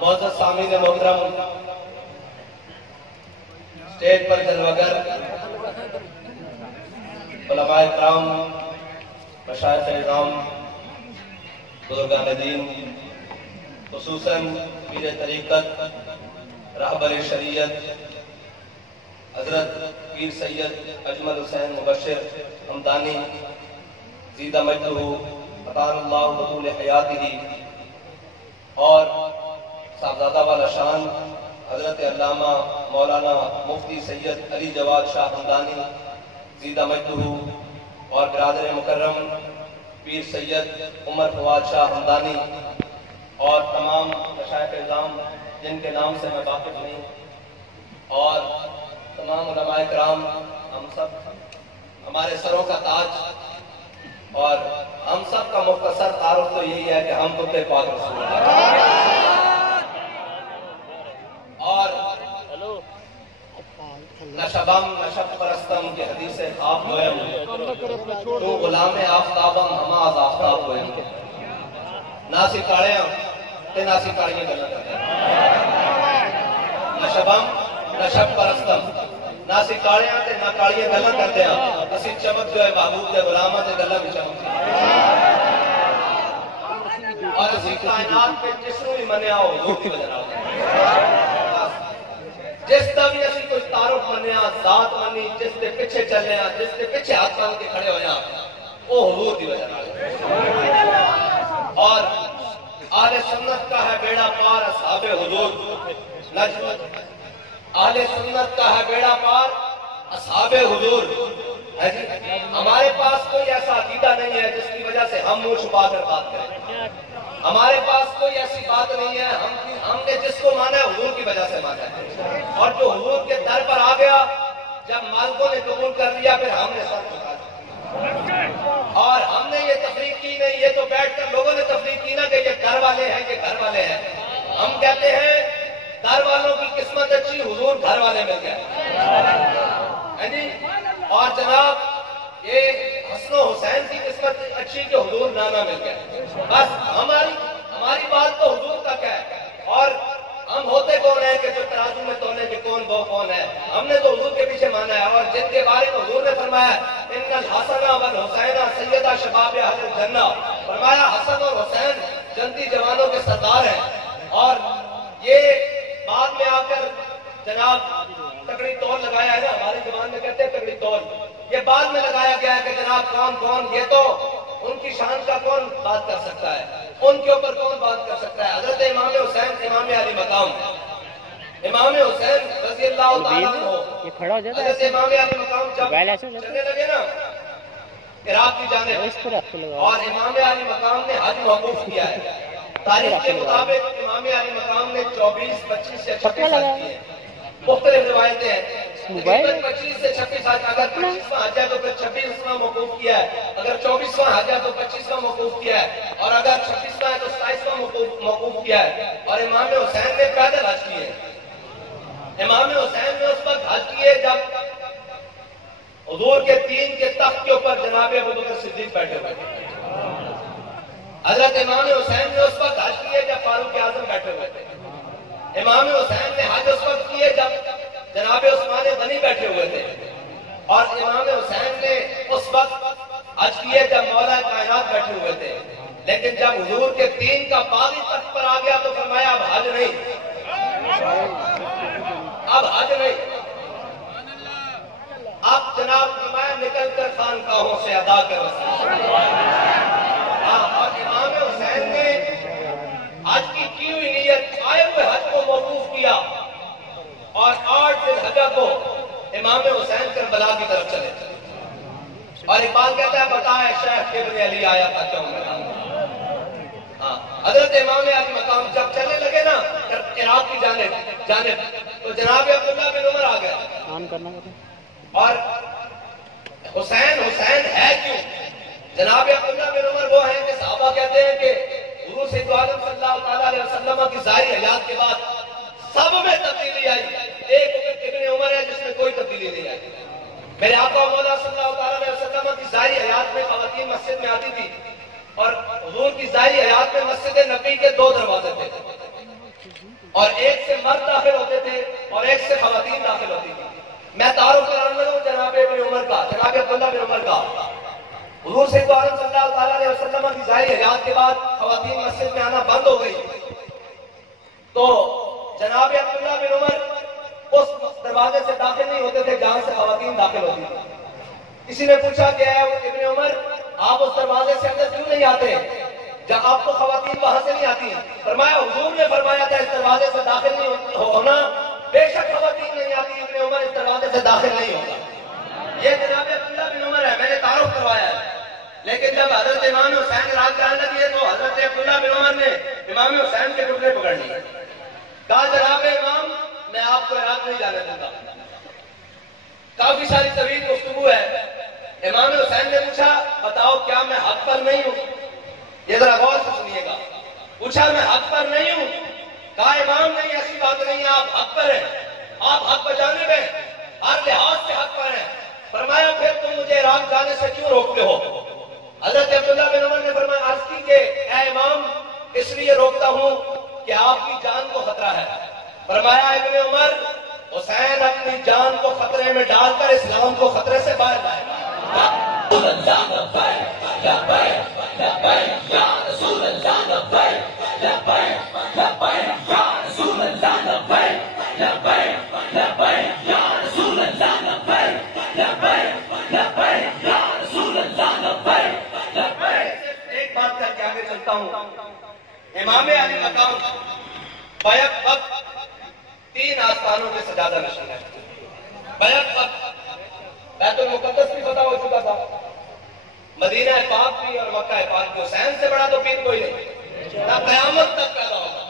معزز سامعین محترم، اسٹیج پر جلوگر علماء کرام، مشائخ اعظام، بزرگان دین، خصوصاً پیر طریقت، رہبر شریعت حضرت پیر سید اجمل حسین مبشر حمدانی زیدہ مجدہ عطا اللہ بطول حیاتہ، اور صاحبزادہ والا شان حضرت علامہ مولانا مفتی سید علی جواد شاہ حمدانی زیدہ مجدہ، اور برادر مکرم پیر سید عمر فواد شاہ حمدانی، اور تمام مشائخ اعظام جن کے نام سے میں واقف نہیں، اور تمام علماء کرام، ہم سب ہمارے سروں کا تاج، اور ہم سب کا مختصر تعارف تو یہی ہے کہ ہم کتے پاک رسول ہیں، اور نشبم نشب پرستم کی حدیث خواب ہوئے تو غلام آفتابم ہما از آفتاب ہوئے ناسی کاڑیاں تے ناسی کاڑیاں گلہ کرتے ہیں، نشبم نشب پرستم ناسی کاڑیاں تے نا کاڑیاں گلہ کرتے ہیں، اسی چمک جو ہے محبوب دے غلامہ تے گلہ بھی چمک ہیں، اور اسی کائنات پہ جس نو بھی منیا ہو حضور کی وجہ ہوتا ہے، جس دا بھی اسی کوئی تعارف منیا، ذات منی، جس دے پیچھے چلے ہیں، جس دے پیچھے ہاتھ بن کے کھڑے ہو جائیں، وہ حضور کی وجہ ہوتا ہے، اور اہل سنت کا ہے بیڑا پار اصحاب حضور نجم، اہل سنت کا ہے بیڑا پار اصحاب حضور، ہمارے پاس کوئی ایسا عقیدہ نہیں ہے جس کی وجہ سے ہم منہ چھپا کر بات کریں، ہمارے پاس کوئی ایسی بات نہیں ہے، ہم نے جس کو مانا ہے حضور کی وجہ سے مانا ہے، اور جو حضور کے در پر آ گیا، جب مالکوں نے قبول کر لیا پھر ہم نے سر جھکا دیا، اور ہم نے یہ تفریق کی نہیں، یہ تو بیٹھ کر لوگوں نے تفریق کی نا کہ یہ گھر والے ہیں، یہ گھر والے ہیں، ہم کہتے ہیں در والوں کی قسمت اچھی، حضور گھر والے مل گئے، اور جناب یہ حسن و حسین کی قسمت اچھی کہ حضور نانا مل گئے، بس ہماری بات تو حضور تک ہے، اور ہم ہوتے کون ہیں کہ جو ترازو میں تولے کہ کون وہ کون ہے، ہم نے تو حضور کے پیچھے مانا ہے، اور جن کے بارے میں حضور نے فرمایا ان الحسن والحسین سیدہ شباب اہل الجنہ، فرمایا حسن اور حسین جنتی جوانوں کے سردار ہیں، اور یہ بعد میں آ کر جناب تگڑی تول لگایا ہے نا، ہماری زبان میں کہتے ہیں تگڑی تول، یہ بعد میں لگایا گیا ہے کہ جناب کون یہ تو ان کی شان کا کون بات کر سکتا ہے، ان کے اوپر کون بات کر سکتا ہے، حضرت امام حسین امام علی مقام، امام حسین رضی اللہ تعالیٰ عنہ، حضرت امام علی مقام جب چلنے لگے نا عراق کی جانب، اور امام علی مقام نے حج موقوف کیا ہے، تاریخ کے مطابق امام علی مقام نے 24 25 سے 36 حج کیے، مختلف روایتیں ہیں، 25 سے 36 حج، اگر 25واں حج ہے تو پھر 26واں موقوف کیا ہے، اگر 24واں حج ہے تو 25واں موقوف کیا ہے، اور اگر 26واں ہے تو 27واں موقوف کیا ہے، اور امام حسین نے پیدل حج کیے، امام حسین نے اس وقت حج کیے جب حضور کے تین کے تخت کے اوپر جناب ابوبکر صدیق بیٹھے ہوئے تھے، حضرت امام حسین نے اس وقت حج کیے جب فاروق اعظم بیٹھے ہوئے تھے، امام حسین نے حج اس وقت کیے جب جناب عثمان غنی بیٹھے ہوئے تھے، اور امام حسین نے اس وقت حج کیے جب مولا کائنات بیٹھے ہوئے تھے، لیکن جب حضور کے تین کا باغی تخت پر آ گیا تو فرمایا اب حج نہیں، اب حج نہیں، اب جناب فرمایا نکل کر خانقاہوں سے ادا کر رسول، اور امام حسین نے حج کی ہوئی نیت آئے ہوئے حج کو موقوف کیا، اور 8 ذی الحجہ کو امام حسین کربلا کی طرف چلے، اور اقبال کہتا ہے بتائے شیخ ابن علی آیا تھا کیوں میدان، حضرت امام علی مقام جب چلنے لگے نا عراق کی جانب تو جناب عبداللہ بن عمر آ گئے، اور حسین ہے کیوں؟ جناب عبداللہ بن عمر وہ ہیں کہ صحابہ کہتے ہیں کہ حضور سید عالم صلی اللہ علیہ وسلم کی ظاہری حیات کے بعد سب میں تبدیلی آئی، ایک ابن عمر ہے جس میں کوئی تبدیلی نہیں آئی، میرے آقا مولا صلی اللہ علیہ وسلم کی ظاہری حیات میں خواتین مسجد میں آتی تھی، اور حضور کی ظاہری حیات میں مسجد نبی کے 2 دروازے تھے، اور ایک سے مرد داخل ہوتے تھے اور ایک سے خواتین داخل ہوتی تھی. میں تعارف کرانے لگا ہوں جناب ابن عمر کا، جناب عبداللہ بن عمر کا. حضور صلی اللہ تعالیٰ علیہ وسلم کی ظاہری حیات کے بعد خواتین مسجد میں آنا بند ہو گئی. تو جناب عبداللہ بن عمر اس دروازے سے داخل نہیں ہوتے تھے جہاں سے خواتین داخل ہوتی تھی. کسی نے پوچھا کہ اے ابن عمر آپ اس دروازے سے اندر کیوں نہیں آتے جہاں آپ کو خواتین وہاں سے نہیں آتی؟ فرمایا حضور نے فرمایا تھا اس دروازے سے داخل نہیں ہونا، بے شک خواتین نہیں آتی، ابن عمر اس دروازے سے داخل نہیں ہوگا. یہ جناب عبداللہ بن عمر ہے، میں نے تعارف کروایا ہے. لیکن جب حضرت امام حسین رات جانے لگی تو حضرت عبداللہ بن عمر نے امام حسین کے ٹکڑے پکڑ لیے. کہا جناب امام میں آپ کو رات نہیں جانے دوں گا. کافی ساری طویل گفتگو ہے. امام حسین نے پوچھا بتاؤ کیا میں حق پر نہیں ہوں؟ یہ ذرا غور سے سنیے گا. پوچھا میں حق پر نہیں ہوں؟ کہا امام نہیں ایسی بات نہیں ہے، آپ حق پر ہیں، آپ حق پر جانے میں ہر لحاظ سے حق پر ہیں. فرمایا پھر تم مجھے عراق جانے سے کیوں روکتے ہو؟ حضرت عبداللہ بن عمر نے فرمایا عرض کی کہ اے امام اس لیے روکتا ہوں کہ آپ کی جان کو خطرہ ہے. فرمایا ابن عمر حسین اپنی جان کو خطرے میں ڈال کر اسلام کو خطرے سے باہر لائے گا. ایک بات کر کے آگے چلتا ہوں. امام علی مقام بیک وقت 3 آستانوں کے سجادہ نشین ہے. بیک وقت بیت المقدس بھی فتح ہو چکا تھا، مدینہ پاک بھی اور مکہ پاک بھی. حسین سے بڑا تو پیر کوئی نہیں، نہ قیامت تک پیدا ہوگا.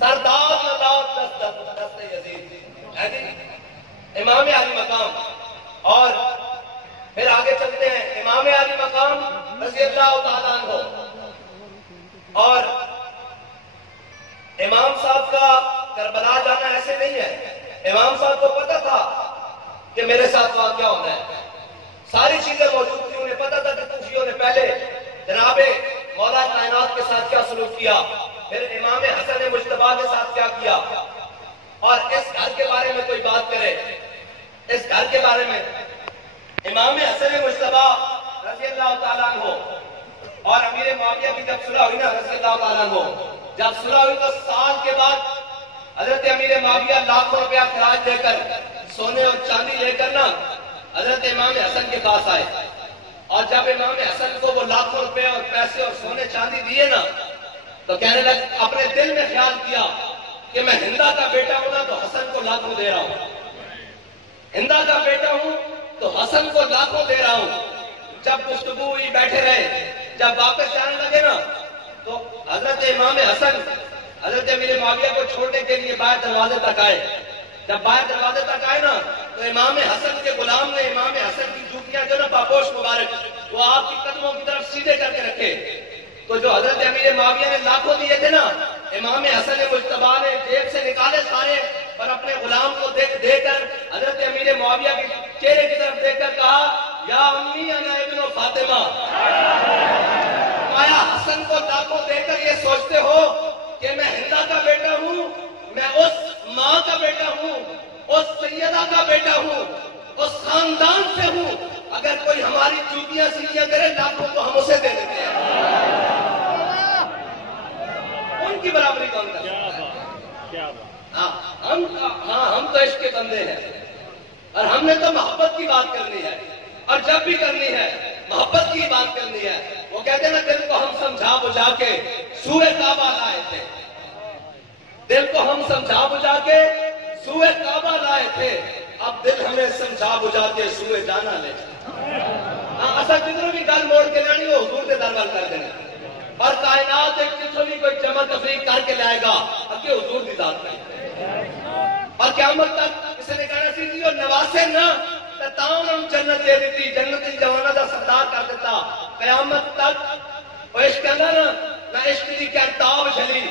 سردار نداد دست یزید امام علی مقام. اور پھر آگے چلتے ہیں. امام علی مقام رضی اللہ تعالیٰ عنہ اور امام صاحب کا کربلا جانا ایسے نہیں ہے. امام صاحب کو پتا تھا کہ میرے ساتھ وہاں کیا ہونا ہے، ساری چیزیں موجود تھی. انہیں پتا تھا کہ کوفیوں نے پہلے جناب مولا کائنات کے ساتھ کیا سلوک کیا، پھر امام حسن مجتبیٰ کے ساتھ کیا کیا. اور اس گھر کے بارے میں کوئی بات کرے، اس گھر کے بارے میں امام حسن مجتبیٰ رضی اللہ تعالیٰ عنہ اور امیر معاویہ کی جب صلح ہوئی نا رضی اللہ تعالیٰ عنہ، جب صلح ہوئی تو سال کے بعد حضرت امیر معاویہ لاکھوں روپیہ خراج دے کر سونے اور چاندی لے کر نا حضرت امام حسن کے پاس آئے. اور جب امام حسن کو وہ لاکھوں روپے اور پیسے اور سونے چاندی دیے نا تو کہنے لگے، اپنے دل میں خیال کیا کہ میں ہندا کا بیٹا ہوں نا تو حسن کو لاکھوں دے رہا ہوں، ہندا کا بیٹا ہوں تو حسن کو لاکھوں دے رہا ہوں. جب گفتگو ہوئی بیٹھے رہے، جب واپس جانے لگے نا تو حضرت امام حسن حضرت امیر معاویہ کو چھوڑنے کے لیے باہر دروازے تک آئے. جب باہر دروازے تک آئے نا تو امام حسن کے غلام نے امام حسن کی جوتیاں جو نا پاپوش مبارک وہ آپ کی قدموں کی طرف سیدھے کر کے رکھے. تو جو حضرت امیر معاویہ نے لاکھوں دیے تھے نا امام حسن مجتبیٰ نے جیب سے نکالے سارے اور اپنے غلام کو دے کر حضرت امیر معاویہ کے چہرے کی طرف دیکھ کر کہا یا امی انا ابن فاطمہ. مایا حسن کو لاکھوں دے کر یہ سوچتے ہو کہ میں ہندا کا بیٹا ہوں، میں اس ماں کا بیٹا ہوں، اس سیدہ کا بیٹا ہوں، اس خاندان سے ہوں. اگر کوئی ہماری چوٹیاں سیدھیاں کرے لاکھوں تو ہم اسے دے دیتے ہیں. ان کی برابری کون کرتا ہے؟ ہم تو عشق کے بندے ہیں اور ہم نے تو محبت کی بات کرنی ہے اور جب بھی کرنی ہے محبت کی بات کرنی ہے. وہ کہتے ہیں نا دل کو ہم سمجھا بجھا کے سوئے کعبہ لائے تھے، دل کو ہم سمجھا بجھا کے سوئے کعبہ لائے تھے، اب دل ہمیں سمجھا بجھا کے سوئے جانا لے. اصل جتنے بھی گل موڑ کے لانی وہ حضور کے دربار کر دینا اور کائنات ایک جتنے بھی کوئی جمع تفریق کر کے لائے گا اگے حضور دی ذات میں. اور قیامت تک کسی نے کہنا سی جی نواسے نا تاؤں ہم جنت دے دیتی، جنت ان جوانہ دا سردار کر دیتا. قیامت تک وہ عشق اندر نہ عشق دی کہتاب جلی،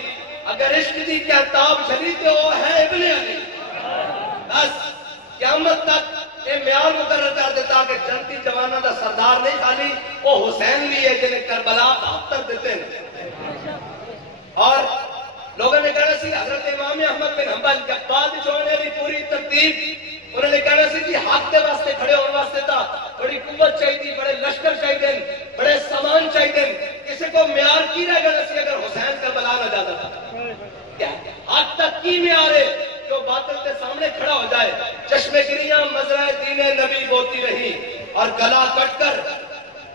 اگر عشق دی کہتاب جلی تو وہ ہے ابن علی. بس قیامت تک یہ معیار مقرر کر دیتا کہ جنتی جوانہ دا سردار نہیں خالی وہ حسین بھی ہے جنہیں کربلا 72 دیتے ہیں. اور سی حضرت امام احمد بن حنبل جب بعد چھوڑنے بھی پوری ترتیب انہوں نے کہنا سی جی حق دے واسطے کھڑے ہونے واسطے تھا بڑی قوت چاہیے بڑے لشکر چاہیے بڑے سامان چاہیے کسی کو معیار کی رہ گیا سی اگر حسین کربلا نہ جاتا تھا کیا حق تک کی معیار ہے جو باطل کے سامنے کھڑا ہو جائے چشمے گریاں مزرعہ دین نبی بوتی رہی اور گلا کٹ کر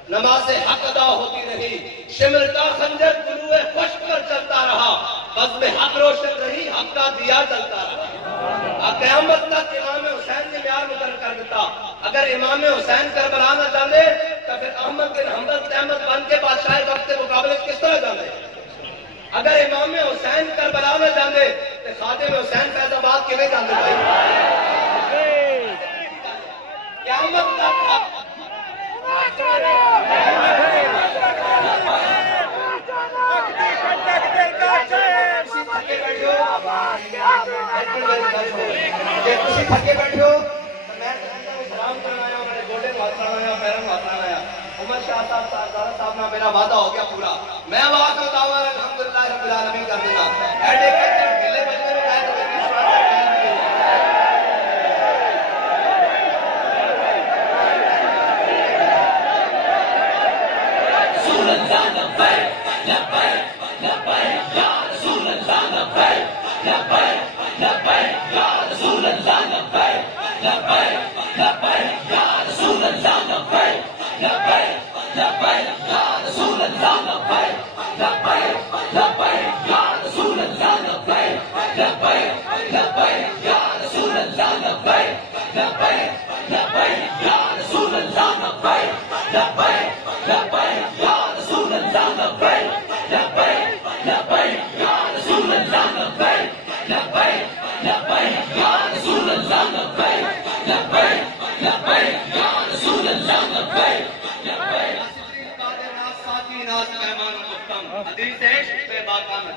نماز حق ادا ہوتی رہی شمر کا خنجر طلوع خشک پر چلتا رہا بس میں حق روشن رہی حق کا دیا چلتا رہا قیامت تک امام حسین نے معیار مقرر کر دیتا اگر امام حسین کربلا نہ جانے تو پھر احمد بن حنبل قیامت بن کے بادشاہ وقت کے مقابلے کس طرح جانے اگر امام حسین کربلا نہ جانے تو خادم حسین فیض آباد کیویں جاندے بھائی قیامت تک تھکے بیٹھے ہو میں سلام کرنا آیا انہوں نے گوڈے میں ہاتھ لانا آیا پیروں میں ہاتھ لانا آیا عمر شاہ صاحب نہ میرا وعدہ ہو گیا پورا میں واقع دعویٰ الحمدللہ رب العالمین کر دینا ایڈے کہتے ہیں ڈھلے بجنے میں میں تو اتنی شوارتا رسول اللہ لبیک لبیک لبیک یا رسول اللہ لبیک لبیک لبیک یا رسول اللہ لبیک لبیک لبیک یا رسول اللہ لبیک لبیک لبیک یا رسول اللہ لبیک لبیک لبیک یا رسول اللہ لبیک لبیک لبیک یا رسول اللہ لبیک لبیک لبیک یا رسول اللہ لبیک لبیک لبیک یا رسول اللہ لبیک لبیک لبیک یا رسول اللہ لبیک لبیک لبیک یا رسول اللہ لبیک لبیک لبیک یا رسول اللہ لبیک لبیک ساتھی ناز مہمان مختم حدیث عشق بے باقا میں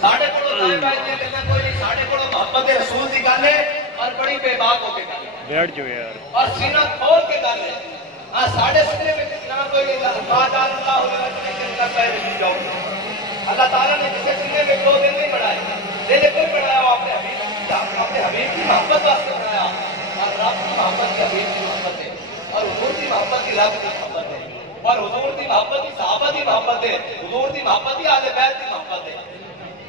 ساڑھے کڑو رائے بھائی دے لینا کوئی نہیں ساڑھے کڑو محبت رسول دی گالے اور بڑی بے باق ہو کے گالے بیٹھ جو یار اور سینہ کھول کے گالے ساڑھے سنے میں نہ کوئی نہیں بات اللہ علیہ وسلم کا پہلے بھی جاؤں اللہ تعالیٰ نے جسے سنے میں 2 دن نہیں بڑھائے دل کوئی بڑھایا وہ اپنے حبیب کی محبت واسطے بڑھایا اور رب کی محبت کی حبیب کی محبت ہے اور حضور کی محبت کی رب کی محبت ہے اور حضور کی محبت کی صحابہ کی محبت ہے حضور کی محبت کی اہل بیت کی محبت ہے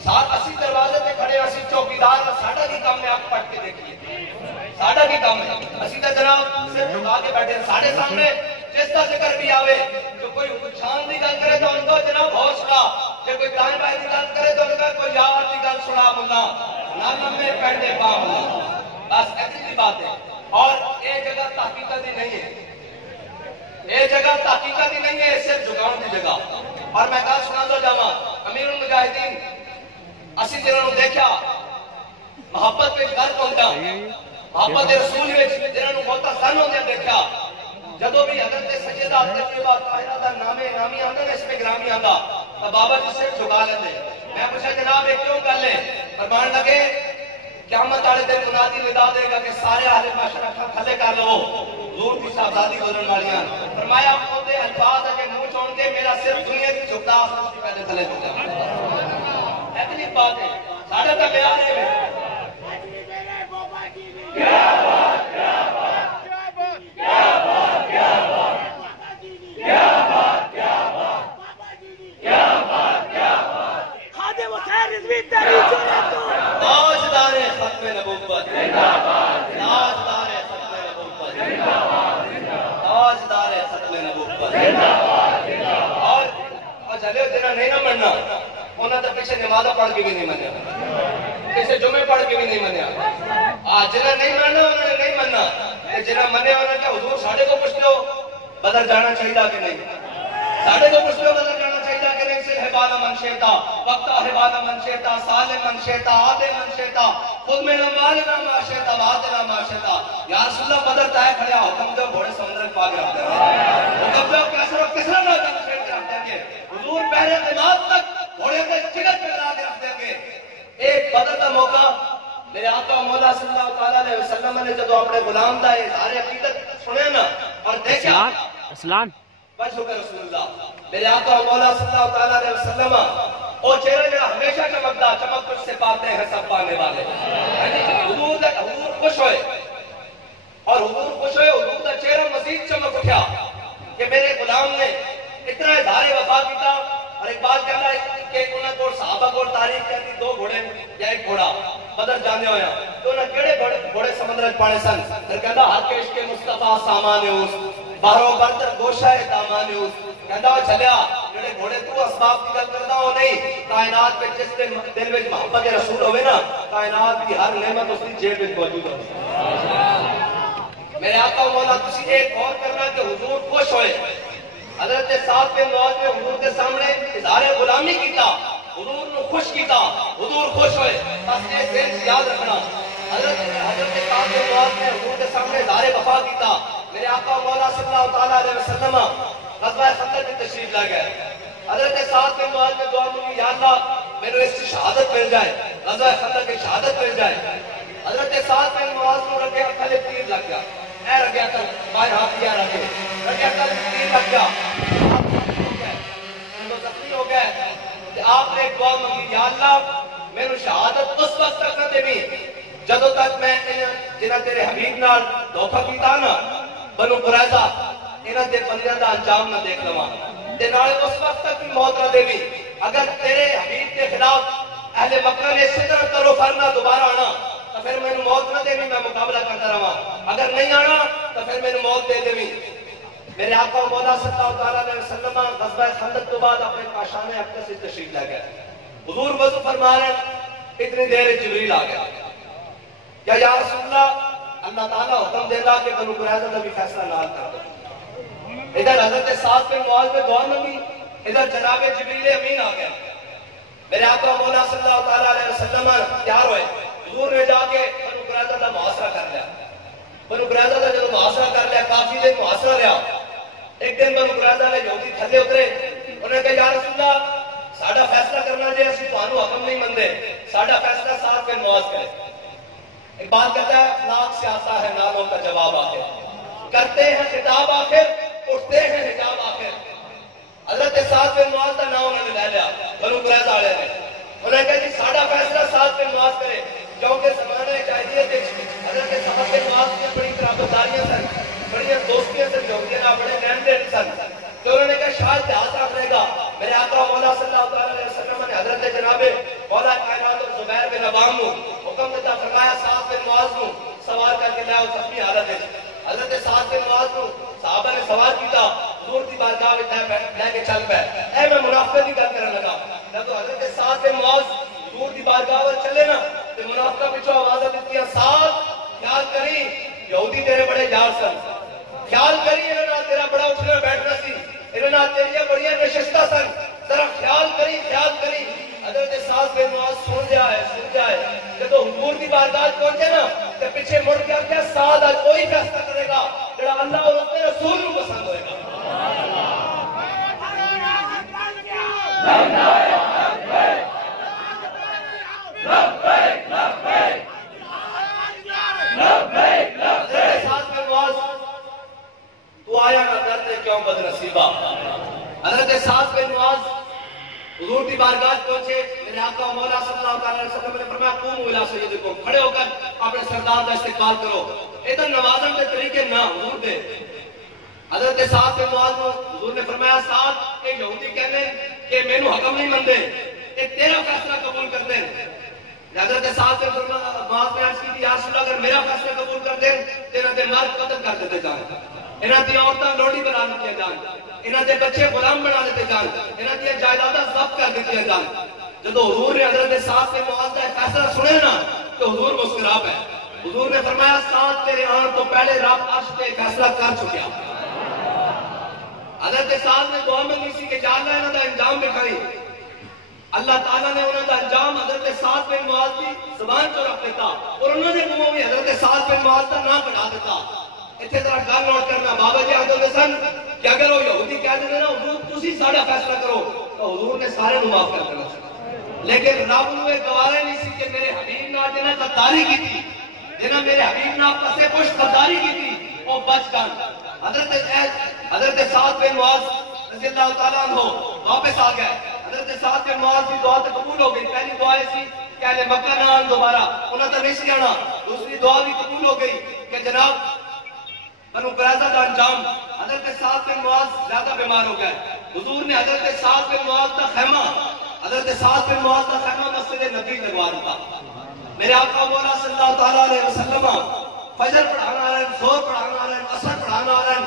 ساتھ اسی دروازے پہ کھڑے اسی چوکیدار اور ساڈا کی کام ہے آپ پڑھ کے دیکھیے ساڈا کی کام ہے اسی تو جناب صرف جھکا کے بیٹھے ساڈے سامنے جس کا ذکر بھی آوے جو کوئی شان کی گل کرے تو ان کو جناب حوصلہ جو کوئی دائیں بائیں کی گل کرے تو ان کا کوئی یار کی گل سنا ملا نہ لمبے پینڈے پا ملا بس ایسی بات ہے اور یہ جگہ تحقیقت ہی نہیں ہے یہ جگہ تحقیقت ہی نہیں ہے صرف جھکاؤں کی جگہ اور میں کل سنا دو جاواں امیر المجاہدین اسی جنہوں نے دیکھا محبت پہ گھر پہنچا محبت رسول میں جنہوں نے بہتا سن ہونے دیکھا جدو بھی حضرت سیدہ طیبہ طاہرہ دا نامی آندا نے اس میں گرامی آندا تو بابا جس سے جھکا لیندے میں پوچھا جناب یہ کیوں کر لے فرمان لگے قیامت والے دن منادی ندا دے گا کہ سارے اہل معاشرہ کھلے کر لو حضور کی صاحبزادی گزرن والیاں فرمایا وہ دے الفاظ ہے کہ منہ چھوڑ کے میرا صرف دنیا کی جھکتا آخرت کی پہلے تھلے ہو جا ایتنی بات ہے ساڑھے تک بیان ہے کیا بات کیا بات کیا بات کیا بات کیا بات کیا بات کیا بات کیا بات خادم حسین رضوی تیری جرأت تاجدار ختم نبوت زندہ باد تاجدار ختم نبوت زندہ باد تاجدار ختم نبوت زندہ باد اور چلے جنہاں نہیں نہ مننا انہاں تے پیچھے نماز پڑھ کے بھی نہیں منیا کسے جمعے پڑھ کے بھی نہیں منیا جنہاں نہیں مننا انہوں نے نہیں مننا جنہاں منیا انہوں نے کہا حضور ساڑھے کو پوچھ لو بدر جانا چاہیے کہ نہیں ساڑھے کو پوچھ لو بدر جانا چاہیے کہ نہیں سے حبانا من شیطا وقتا حبانا من شیطا سالم من شیطا آدے من شیطا خود میں نمالنا ما شیطا باتنا ما شیطا یا رسول اللہ بدر تائے کھڑیا حکم دو گھوڑے سمندر پاک رکھ دیں گے حکم دو کیسر و کسرہ نہ جانا شیط رکھ دیں گے حضور پہلے قیمات تک گھوڑے کے چگت پہ لا کے رکھ دیں گے ایک بدر کا موقع میرے آقا مولا صلی اللہ علیہ وسلم نے جب اپنے غلام دا اظہار عقیدت سنے نا اور دیکھا اسلام بس ہو کر رسول اللہ میرے آقا مولا صلی اللہ علیہ وسلم او چہرہ جڑا ہمیشہ ہمیشہ چمکتا، چمک تجھ سے پاتے ہیں سب پانے والے. حضور خوش ہوئے، اور حضور خوش ہوئے، حضور کا چہرہ مزید چمک اٹھا کہ میرے غلام نے اتنا اظہار وفا کیتا. اور ایک بات کہنا ہے کہ انہوں کو صحابہ کو تاریخ کہتی 2 گھوڑے یا 1 گھوڑا بدر جانے ہویا تو انہوں کیڑے گھوڑے سمندر پانے سن. پھر کہتا ہر کے عشق مصطفیٰ سامان اس باہروں برتر گوشہ دامان اس. کہتا ہو چلیا جڑے گھوڑے تو اسباب کی گل کرتا ہو نہیں، کائنات پہ جس دل میں محبت رسول ہوئے نا، کائنات کی ہر نعمت اس کی جیب میں موجود ہو. میرے آقا و مولا تسی ایک اور کرنا کہ حضور خوش ہوئے. حضرت سعد بن معاذ نے حضور کے سامنے اظہار غلامی کیتا، حضور نے خوش کیتا، حضور خوش ہوئے. بس ایک ذہن سے یاد رکھنا، حضرت سعد بن معاذ نے حضور کے سامنے اظہار وفا کیتا. میرے آقا و مولا صلی اللہ تعالیٰ علیہ وسلم غزوہ خندق کی تشریف لے گئے. حضرت سعد بن معاذ نے دعا مانگی، یا اللہ میرے اس کی شہادت مل جائے، غزوہ خندق کی شہادت مل جائے. حضرت سعد بن معاذ کو رکھے کھلے تیر لگ گیا، اے رکھیا کل باہر ہاتھ دیا رکھے رکھیا کل تیر لگ گیا، زخمی ہو گئے. آپ نے ایک دعا مانگی، یا اللہ میرے شہادت اس وقت تک نہ دینی جدوں تک میں جنہ تیرے حبیب نال دھوکا کیتا نا بنو قریظہ انہاں دے بندیاں دا انجام نہ دیکھ لواں، تے نال اس وقت تک بھی موت نہ دینی. اگر تیرے حبیب کے خلاف اہل مکہ نے اسی طرح کرو فرنا دوبارہ آنا تو پھر میں موت نہ دینی، میں مقابلہ کرتا رہا. اگر نہیں آنا تو پھر میں موت دے دینی. میرے آقا و مولا صلی اللہ تعالیٰ علیہ وسلم غزوہ خندق تو بعد اپنے کاشان اقدس سے تشریف لے گئے. حضور وضو فرما رہے ہیں، اتنی دیر جبریل آ گیا. یا رسول اللہ، اللہ تعالیٰ حکم دینا کہ بنو قریظہ کا بھی فیصلہ نال کر دو. ادھر حضرت سعد بن معاذ نے دعا مانگی، ادھر جناب جبریل امین آ گیا. میرے آقا و مولا صلی اللہ تعالیٰ علیہ وسلم تیار ہوئے. حضور نے جا کے بنو قریظہ کا محاصرہ کر لیا. بنو قریظہ کا جب محاصرہ کر لیا، کافی دن محاصرہ رہا. ایک دن بنو قریظہ نے یہودی تھلے اترے، انہوں نے کہا یا رسول اللہ ساڈا فیصلہ کرنا جے اسی تانوں حکم نہیں مندے، ساڈا فیصلہ سعد بن معاذ کرے. ایک بات کہتا ہے اخلاق سے آتا ہے ناموں کا جواب آخر، کرتے ہیں خطاب آخر، اٹھتے ہیں حجاب آخر. حضرت سعد بن معاذ کا نام انہوں نے لے لیا بنو قریظہ والے نے. انہوں نے کہا جی ساڈا فیصلہ سعد بن معاذ کرے، کیونکہ زمانہ جاہلیت حضرت سعد بن معاذ کی بڑی قرابتداریاں سن، بڑی دوستیاں سن، یہودیاں بڑے لین دین سن. تو انہوں نے کہا شاید دیہات رکھ لے گا. میرے آقا مولا صلی اللہ علیہ وسلم نے حضرت جناب مولا کائنات اور زبیر بن عوام کو حکم دیتا، فرمایا سعد بن معاذ کو سوار کر کے لاؤ زخمی حالت ہے. حضرت سعد بن معاذ کو صحابہ نے سوار کیتا، حضور کی بارگاہ میں لے کے چل پے. اے میں منافقت کی گل کرنے لگا، جب حضرت سعد بن معاذ حضور کی بارگاہ میں چلے نا تو منافقہ پیچھے آوازیں دیتی ہیں، سعد خیال کری یہودی تیرے بڑے یار سن، خیال کری انہوں نے تیرا بڑا اٹھنا بیٹھنا سی، انہوں نے تیریاں بڑیاں نشستہ سن، ذرا خیال کری خیال کری. حضرت سعد بن معاذ سن جائے جب حضور کی بارگاہ پہنچے نا تو پیچھے مڑ کے کیا سعد آج کوئی فیصلہ کرے گا جڑا اللہ اور اپنے رسول کو پسند ہوئے گا. حضرت سعد بن معاذ تو آیا نہ کرتے کیوں بد نصیبہ. حضرت سعد بن معاذ حضور کی بارگاہ پہنچے. میرے آقا مولا صلی اللہ علیہ وسلم نے فرمایا قوموا الی سیدکم، کھڑے ہو کر اپنے سردار کا استقبال کرو. ادھر نوازن کے طریقے نہ حضور دے. حضرت سعد بن معاذ کو حضور نے فرمایا سعد یہ یہودی کہنے کہ مینوں حکم نہیں مندے، ایک تیرا فیصلہ قبول کر دیں. حضرت سعد بن معاذ نے عرض کی یا رسول اللہ اگر میرا فیصلہ قبول کر دیں تیرا دے مرد قتل کر دیتے جائیں، انہاں دی عورتاں لوڑی بنا دیتے جائیں، انہاں دے بچے غلام بنا دیتے جائیں، انہاں دی جائیداداں ضبط کر دیتے جائیں. جب حضور نے حضرت سعد بن معاذ کا فیصلہ سنے نا تو حضور مسکرا پے. حضور نے فرمایا سعد تیرے آن تو پہلے رب عرش پہ فیصلہ کر چکیا. حضرت سعد نے دعا مانگی سی کہ یا اللہ انہاں دا انجام دکھائی. اللہ تعالیٰ نے انہوں دا انجام حضرت سعد بن معاذ کی زبان چو رکھ دیتا اور انہوں نے منہوں بھی حضرت سعد بن معاذ کا نام بنا دیتا. اتنے طرح گل نوٹ کرنا بابا جی آدھے سن کہ اگر وہ یہودی کہہ دیتے نا حضور تسی ساڈا فیصلہ کرو تو حضور نے سارے معاف کر دینا. لیکن رب نے گوارا نہیں سی کہ میرے حبیب نے جنہیں غداری کی تھی، جنہیں میرے حبیب نے پسے پشت غداری کی تھی وہ بچ گئے. حضرت سعد بن معاذ رضی اللہ تعالیٰ عنہ واپس آ گئے. حضرت سعد بن معاذ کی دعا تو قبول ہو گئی. پہلی مکہ نہ آن دوبارہ انہوں نے نہیں سی آنا. دوسری دعا بھی قبول ہو گئی کہ جناب بنو قریظہ کا انجام. حضرت سعد بن معاذ زیادہ بیمار ہو گئے. حضور نے حضرت سعد بن معاذ کا خیمہ مسجد نبی لگوا دیتا. میرے آقا مولا صلی اللہ تعالیٰ علیہ وسلم فجر پڑھانا رہے, زور پڑھانا رہے, عصر پڑھانا رہے,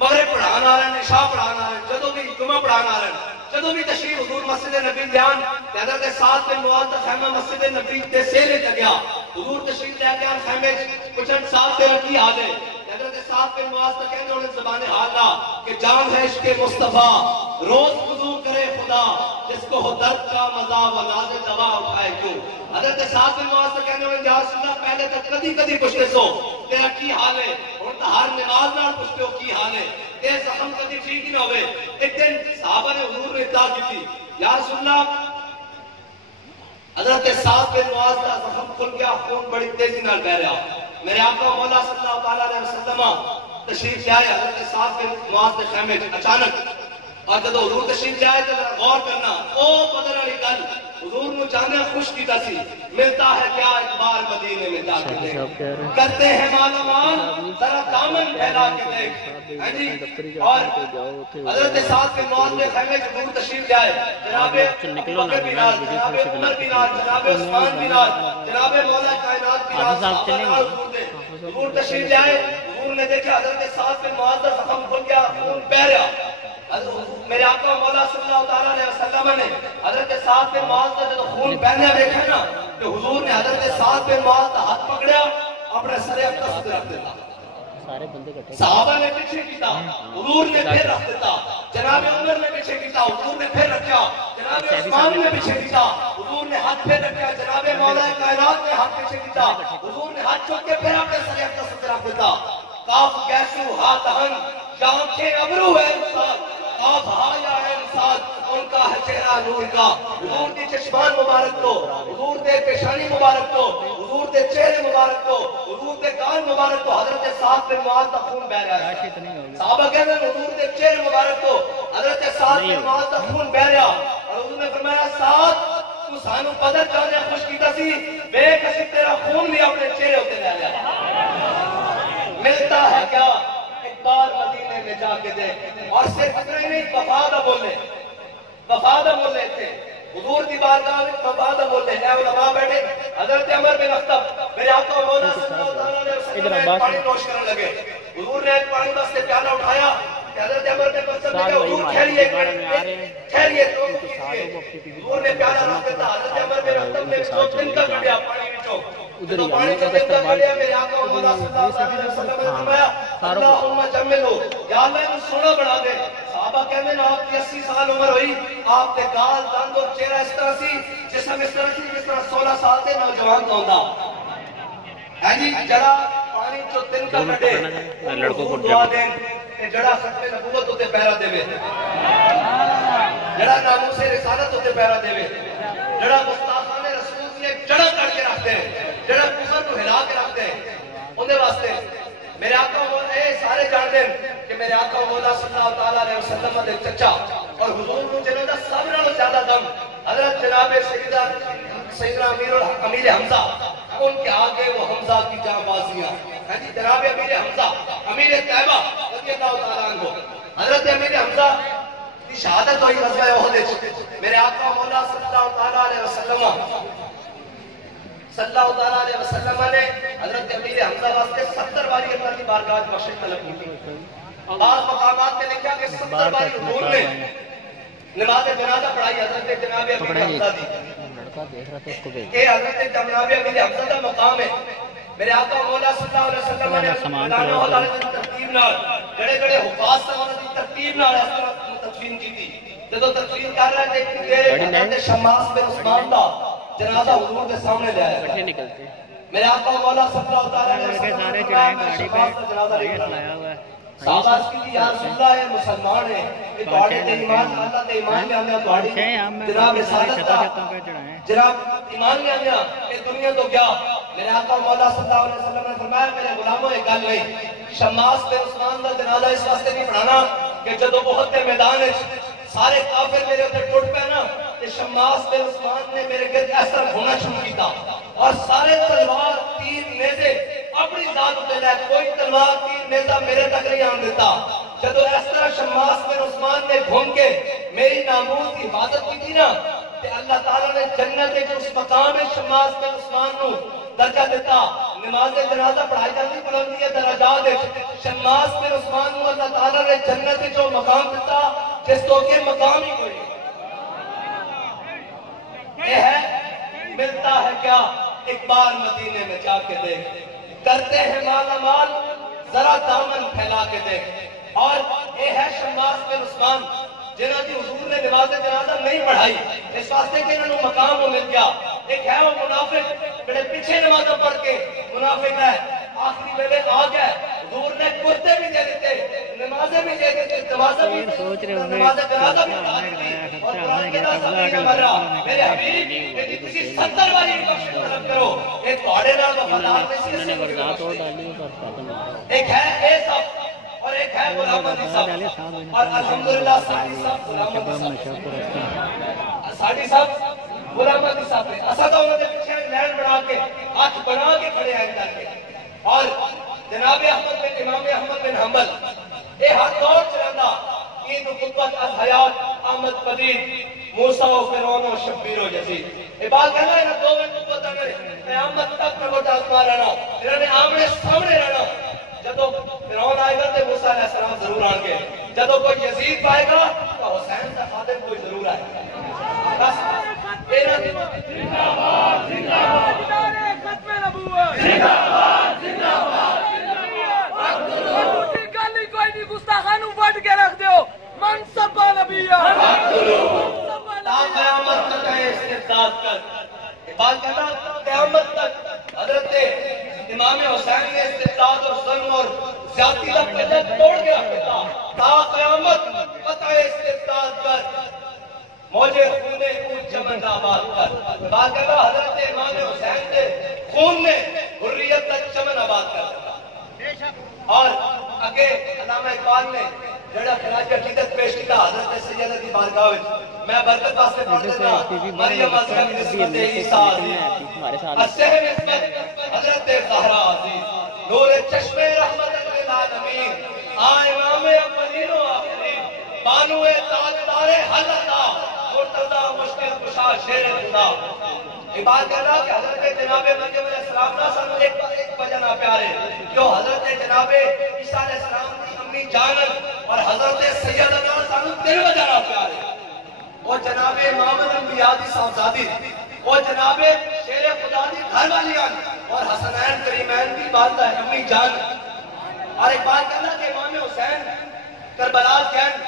مغرب پڑھانا رہے, عشاء پڑھانا رہے, جدو بھی جمعہ پڑھانا رہے, جدو بھی تشریف حضور مسجد نبی دیان حضرت سعد بن معاذ کا خیمہ مسجد نبی تے سیلے چگیا. حضور تشریف لے کے آن خیمے کچھن ساتھ تیرا کی حال ہے. حضرت سعد بن معاذ تا کہنے انہیں زبان حال لا کہ جام ہے عشق مصطفیٰ روز وضو کرے خدا جس کو ہو درد کا مزہ و ناز دوا اٹھائے کیوں. حضرت سعد بن معاذ تا کہنے انہیں یا رسول اللہ پہلے تک کدی پوچھتے سو تیرا کی حال ہے, اور تا ہر نماز نال پوچھتے ہو کی حال ہے, تیرے زخم کدی ٹھیک ہی نہ ہوئے. ایک دن صحابہ نے حضور نے اطلاع کی تھی یا رسول اللہ حضرت سعد بن معاذ کا زخم کھل گیا, خون بڑی تیزی نال بہ رہا. میرے آقا مولا صلی اللہ تعالیٰ علیہ وسلم تشریف لے آئے حضرت سعد بن معاذ کے خیمے اچانک, اور جب حضور تشریف لے آئے تو غور کرنا او بدر علی گل حضور نو جانے خوش کیتا سی ملتا ہے کیا ایک بار مدینے میں جا کے دیکھ, کرتے ہیں مالا مال ذرا دامن پھیلا کے دیکھ. اور حضرت سعد بن معاذ کے خیمے حضور تشریف لے آئے, جناب بکر بلال, جناب عمر بلال, جناب عثمان بلال, جناب مولا کائنات بلال حضور تشریف لے آئے. حضور نے دیکھا حضرت سعد بن معاذ کا زخم کھل گیا, خون بہ رہا. میرے آقا مولا صلی اللہ تعالیٰ علیہ وسلم نے حضرت سعد بن معاذ کا جب خون بہنے دیکھا نا کہ حضور نے حضرت سعد بن معاذ کا ہاتھ پکڑیا, اپنے سر اقدس پہ رکھ دیتا. صحابہ نے پیچھے کیتا, حضور نے پھر رکھ دیتا. جناب عمر نے پیچھے کیتا, حضور نے پھر رکھا. جناب عثمان نے پیچھے کیتا, حضور نے ہاتھ پھر رکھا. جناب مولا کائنات نے ہاتھ پیچھے کیتا, حضور نے ہاتھ چوک کے پھر اپنے سر اقدس پہ رکھ دیتا. کاف گیسو ہاتھ ہن جانکھیں ابرو ہے انسان, آپ ہایا ہے انسان ان کا ہے چہرہ نور کا. حضور دی چشمان مبارک کو, حضور دے پیشانی مبارک کو, حضور دے چہرے مبارک کو, حضور دے کان مبارک کو حضرت سعد بن معاذ کا خون بہ رہا ہے. صحابہ کہتے ہیں حضور دے چہرے مبارک کو حضرت سعد بن معاذ کا خون بہ رہا, اور حضور نے فرمایا سعد تو سانو بدر جانے خوش کیتا سی, بے کسی تیرا خون بھی اپنے چہرے ہوتے لے لیا. ملتا ہے کیا ایک بار مدینے میں جا کے دیکھ. اور صرف اتنا ہی نہیں, وفادہ بولے تھے حضور کی بارگاہ میں, وفادہ بولے. اے علماء بیٹھے, حضرت عمر بن خطاب میرے آقا مولا صلی اللہ علیہ وسلم نے پانی نوش کرنے لگے. حضور نے ایک پانی واسطے پیالہ اٹھایا, حضرت عمر بن خطاب نے کہا حضور ٹھہریے تو حضور نے پیالہ رکھ دیتا. حضرت عمر بن خطاب نے دو دن کا کڑیا پانی وچوں, تو پانی کا دن کا کڑیا میرے آقا مولا صلی اللہ علیہ وسلم نے فرمایا اللہم جملو, یا اللہ انہوں سونا بنا دے. صحابہ کہنے نا آپ کی 80 سال عمر ہوئی, آپ کے گال دند اور چہرہ اس طرح سی جسم اس طرح سی جس طرح 16 سال دے نوجوان کا ہوتا ہے جی. جڑا پانی جو دن کا کٹے لڑکوں کو دعا دیں کہ جڑا ختم نبوت ہوتے پیرا دے وے, جڑا ناموس رسالت ہوتے پیرا دے وے, جڑا گستاخان رسول نے جڑا کر کے رکھتے ہیں, جڑا کفر کو ہلا کے رکھتے ہیں, انہیں واسطے میرے آقا اے سارے جان دیں کہ میرے آقا مولا صلی اللہ تعالیٰ علیہ وسلم دے چچا اور حضور کو جنہوں دا سب نال زیادہ دم حضرت جناب سیدنا امیر حمزہ, ان کے آگے وہ حمزہ کی جاں بازیاں ہیں جی. جناب امیر حمزہ امیر طیبہ رضی اللہ تعالیٰ عنہ, حضرت امیر حمزہ کی شہادت ہوئی غزوہ احد. میرے آقا مولا صلی اللہ تعالیٰ علیہ وسلم نے حضرت امیر حمزہ واسطے 70 باری اللہ کی بارگاہ میں بخشش طلب کی. بعض مقامات نے لکھا کہ 70 باری حضور نے نماز جنازہ پڑھائی حضرت جناب امیر حمزہ دی. کہ حضرت جناب امیر حمزہ کا مقام ہے. میرے آقا مولا صلی اللہ علیہ وسلم نے ترتیب نال جڑے جڑے حفاظ سے انہوں نے ترتیب نال تدفین کی تھی. جدو تدفین کر رہے تھے حضرت شماس بن عثمان کا جنازہ حضور کے سامنے لے آئے. میرے آقا مولا صلی اللہ علیہ وسلم نے شماس کا جنازہ لے آیا. صحابہ اس کی یا رسول اللہ ہے مسلمان ہے, یہ دوڑے تے ایمان اللہ تے ایمان لے آنے دوڑی جناب رسالت کا جناب ایمان لے آنے کہ دنیا تو کیا. میرے آقا مولا صلی اللہ علیہ وسلم نے فرمایا میرے غلاموں ایک گل نہیں, شماس بن عثمان کا جنازہ اس واسطے نہیں پڑھانا کہ جدو بہت کے میدان سارے کافر میرے اتنے ٹوٹ پہ نا کہ شماس بن عثمان نے میرے گرد اس طرح ہونا شروع کیتا اور سارے تلوار تیر نیزے اپنی ذات پہ لے کوئی تلوار تیر نیزہ میرے تک نہیں آن دیتا جدو اس طرح شماس بن عثمان نے گھوم کے میری ناموس کی حفاظت کی تھی نا کہ اللہ تعالیٰ نے جنت جو اس مقام ہے شماس بن عثمان کو درجہ دیتا نماز جنازہ پڑھائی جاتی بلندی درجات شماس بن عثمان کو اللہ تعالیٰ نے جنت جو مقام دیتا جس تو کہ مقام ہی کوئی یہ ہے ملتا ہے کیا ایک بار مدینے میں جا کے دیکھ کرتے ہیں مالا مال ذرا دامن پھیلا کے دیکھ اور یہ ہے شماس بن عثمان جنہوں کی حضور نے نماز جنازہ نہیں پڑھائی اس واسطے کہ انہوں مقام ہو مل گیا ایک ہے وہ منافق بڑے پیچھے نمازہ پڑھ کے منافق ہے آخری ویلے آ گئے حضور نے کرتے بھی دے دیتے نمازیں بھی دے دیتے نمازہ بھی نماز جنازہ بھی پڑھائی اور قرآن کے ناظر نہیں مر رہا میرے حبیب میری کسی 70 والی بخشش طلب کرو ایک توڑے نال وفادار میں ایک ہے اے سب اور ایک ہے غلام مدی صاحب اور الحمدللہ ساڑی صاحب غلام مدی صاحب ساڑی صاحب غلام مدی صاحب نے اسا تو انہوں نے پیچھے لین بنا کے ہاتھ بنا کے کھڑے ہیں کر کے اور جناب احمد بن امام احمد بن حنبل یہ ہاتھ دوڑ چلانا عید و قطبت از حیات احمد قدیر موسیٰ و فرعون و شبیر و یزید یہ بات کہنا ہے نا دو میں قطبت اگر قیامت تک میں وہ آزما رہنا انہوں نے آمنے سامنے رہنا جدو فرعون آئے گا تو موسیٰ علیہ السلام ضرور آن گے جدو کوئی یزید پائے گا تو حسین کا خادم کوئی ضرور آئے گا بس اینا زندہ باد زندہ باد ادارے ختم نبوت زندہ باد زندہ باد گلی کوئی نہیں گستاخانوں وڈ کے رکھ دیو منصب نبیہ تا قیامت تک ہے استعداد کر بات کہنا قیامت تک حضرت امام حسین نے استعداد اور ظلم اور زیادتی کا پہلے توڑ کے رکھتا تا قیامت قطع استعداد کر موجے خونے اون چمن آباد کر بات کہنا حضرت امام حسین نے خون نے حریت تک چمن آباد کر اور اگے علامہ اقبال نے جڑا خراج عقیدت پیش کیا حضرت سیدہ کی بارگاہ میں برکت واسطے پڑھ دیتا مریم عظیم نسبت عیسیٰ عزیز السہم نسبت حضرت زہرا عزیز نور چشم رحمت للعالمین امام اولین و آخرین بانو تاجدار حلقہ مرتضی مشکل کشا شیر خدا یہ بات کرنا کہ حضرت جناب مریم علیہ السلام کا سانو ایک بجنا پیارے جو حضرت جناب عیسیٰ علیہ السلام کی امی جانت اور حضرت سیدنا سانو 3 بجنا پیارے وہ جناب امام الانبیاء دی صاحبزادی وہ جناب شیر خدا دی گھر والیان اور حسنین کریمین کی بات ہے امی جان اور ایک بات کرنا کہ امام حسین کربلا کہن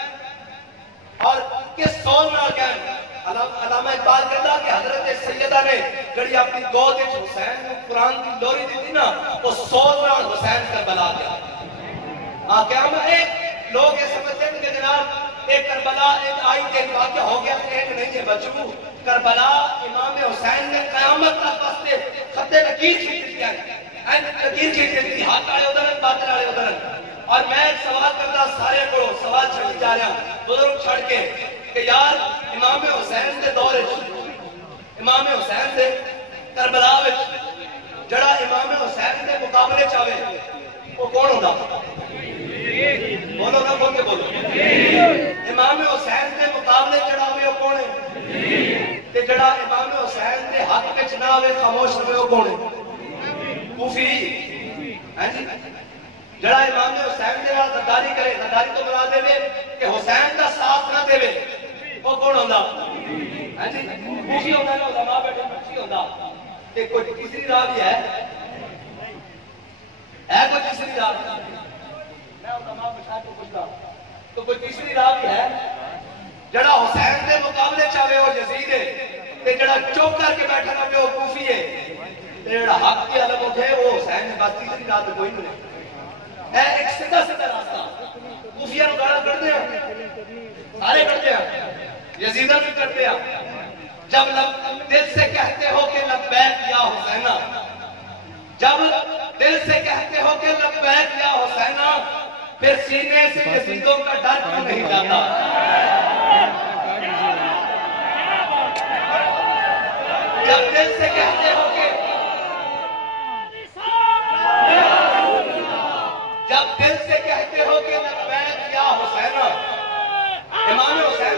اور کس سول نہ کہن علامہ اقبال کرنا کہ حضرت سیدہ نے جڑی اپنی گود وچ حسین کو قرآن کی لوری دی تھی نا وہ سول نہ حسین کربلا گیا قیامت ایک لوگ یہ سمجھتے ہیں کہ جناب ایک کربلا ایک آئی کے واقعہ ہو گیا ایک نہیں ہے بچو کربلا امام حسین نے قیامت تک واسطے خط لکیر کھینچ دیا ہے لکیر کھینچ دی ہاتھ آڑے ادھر باطن آڑے ادھر اور میں ایک سوال کرتا سارے کو سوال چھڑ جا رہا بزرگ چھڑ کے کہ یار امام حسین دے دور امام حسین دے کربلا وچ جڑا امام حسین دے مقابلے چاہے وہ کون ہوتا بولو نا بول کے بولو امام حسین دے مقابلے جڑا ہوئے وہ کون ہے تے جڑا امام حسین دے حق وچ نہ ہوئے خاموش ہوئے وہ کون ہے کوفی ہیں جی جڑا امام حسین دے نال غداری کرے غداری تو مراد ہے کہ حسین دا ساتھ نہ دے وہ کون ہوندا ہیں جی کوفی ہوندا نا علماء بیٹھے کوفی ہوندا تے کوئی تیسری راہ بھی ہے کوئی تیسری راہ میں علماء بچا کو پوچھتا تو کوئی تیسری راہ بھی ہے جڑا حسین دے مقابلے چاہے وہ یزید ہے تے جڑا چوک کر کے بیٹھا نہ وہ کوفی ہے تے جڑا حق کی علم اٹھے وہ حسین ہے بس تیسری راہ تو کوئی نہیں ہے ایک سیدھا سیدھا راستہ کوفیہ نو گالا کردے ہیں سارے کردے ہیں یزیدہ بھی کردے ہیں جب دل سے کہتے ہو کہ لبیک یا حسینہ جب دل سے کہتے ہو کہ لبیک یا حسینہ پھر سینے سے یزیدوں کا ڈر کیوں نہیں جاتا جب دل سے کہتے ہو کہ جب دل سے کہتے ہو کہ لبیک یا حسین، امام حسین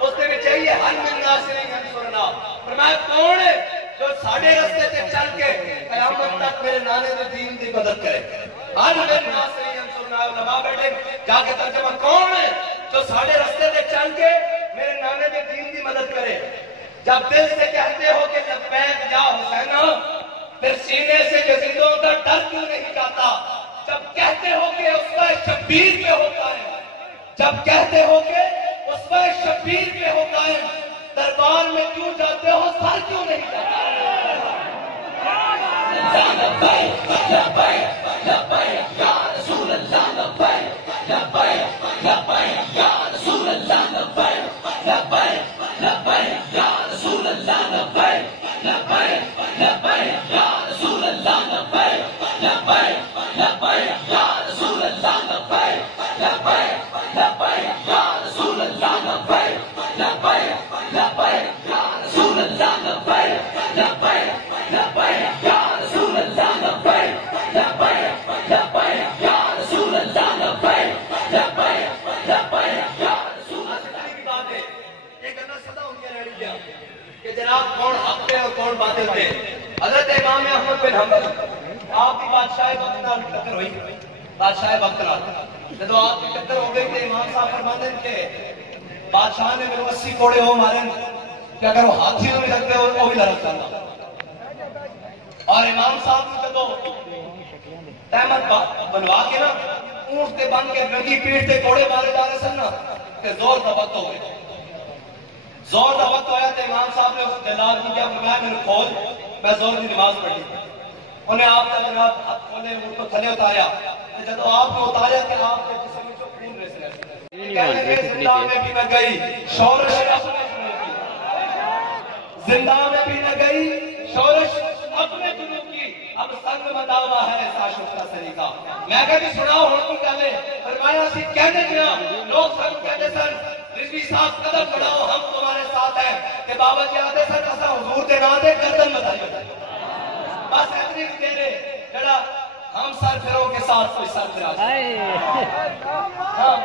اس نے چاہیے ہر من ناصرین انصرنا، فرمایا کون ہے جو ساڑھے رستے سے چل کے قیامت تک میرے نانے دے دین دی مدد کرے؟ ہر من ناصرین انصرنا، علماء بیٹھے جا کے ترجمہ کون ہے جو ساڑھے رستے سے چل کے میرے نانے دے دین دی مدد کرے؟ جب دل سے کہتے ہو کہ لبیک یا حسین، پھر سینے سے یزیدوں کا ڈر کیوں نہیں جاتا؟ جب کہتے ہو کہ اسوہ شبیر پہ ہو قائم، جب کہتے ہو کہ اسوہ شبیر پہ ہو قائم، دربار میں کیوں جاتے ہو سر کیوں نہیں جاتا؟ لبیک لبیک لبیک یا رسول اللہ، لبیک لبیک لبیک یا رسول اللہ، لبیک لبیک لبیک یا رسول اللہ، لبیک لبیک لبیک یا رسول اللہ، لبیک لبیک لبیک یا رسول اللہ، لبیک لبیک لبیک یا رسول اللہ، لبیک لبیک لبیک یا رسول اللہ، لبیک لبیک لبیک یا رسول اللہ، لبیک لبیک لبیک یا رسول اللہ، لبیک لبیک لبیک یا رسول اللہ۔ کی بات ہے یہ کرنا صدا ہو گیا رہی گیا کہ جناب کون حق پہ اور کون باطل پہ۔ حضرت امام احمد بن حنبل آپ کی بادشاہ وقت نال ٹکر ہوئی، بادشاہ وقت نال جدو آپ کی ٹکر ہو گئی تو امام صاحب فرماتے ہیں کہ بادشاہ نے میرے 80 کوڑے ہو مارے کہ اگر وہ ہاتھی میں لگتے ہو وہ بھی لڑک کرنا، اور امام صاحب نے جدو تحمد بنوا کے نا اونٹ تے بن کے ننگی پیٹھ تے کوڑے مارے جا رہے سن نا کہ زور دا وقت ہو گئے، زور دا وقت ہویا تو امام صاحب نے اس جلال کو کیا فرمایا میرے کھول، میں زور کی نماز پڑھی، انہیں آپ کا جناب ہاتھ کھولے اونٹ کو تھلے اتاریا، جب آپ نے اتاریا کہ آپ کے جسم میں جو خون ریس رہے کہنے لگے زندہ میں بھی نہ گئی شورش اپنے جنوب کی، زندہ میں بھی نہ گئی شورش اپنے جنوب کی، اب سنگ مداوہ ہے ایسا شکرہ سریقہ۔ میں کہا کہ سناؤ ہوں کو کہلے، فرمایا سی کہنے دیا لوگ سن کہتے سن رضوی صاحب قدم بڑھاؤ ہم تمہارے ساتھ ہیں، کہ بابا جی آدھے سن ایسا حضور دے نام دے گردن مدائی بس اتنی بھی دے رہے جڑا ہم سر پھروں کے ساتھ کوئی سر پھرا ہاں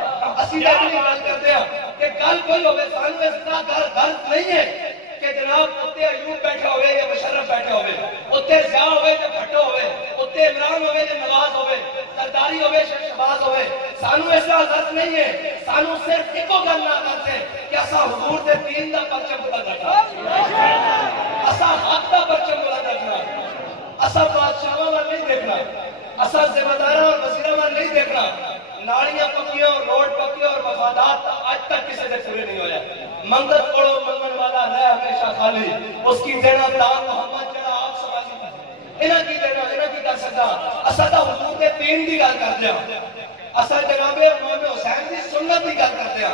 اسی لئے بھی بات کرتے ہیں کہ گل کوئی ہوئے سانو اس کا غلط نہیں ہے کہ جناب اتے ایوب بیٹھے ہوئے یا مشرف بیٹھے ہوئے، اتے ضیاء ہوئے یا بھٹو ہوئے، اتے عمران ہوئے یا نواز ہوئے، سرداری ہوئے یا شہباز ہوئے، سانو اس کا غلط نہیں ہے، سانو صرف ایکو گل نہ کرتے کہ اسا حضور دے دین دا پرچم بلند رکھنا، اسا حق دا پرچم بلند رکھنا، اسا بادشاہاں وال نہیں دیکھنا، اسا ذمہ داراں اور وزیراں وال نہیں دیکھنا، نالیاں پکیاں روڈ پکیاں اور مفادات آج تک کسی سے پورے نہیں ہویا، منگت پڑھو منگن والا رہ ہمیشہ خالی، اس کی دینا دان محمد جڑا آپ سوالی، انہاں کی دینا انہاں کی کر سکتا، اسا تا حضور دے دین دی گل کر دیا، اسا جناب امام حسین دی سنت دی گل کر دیا،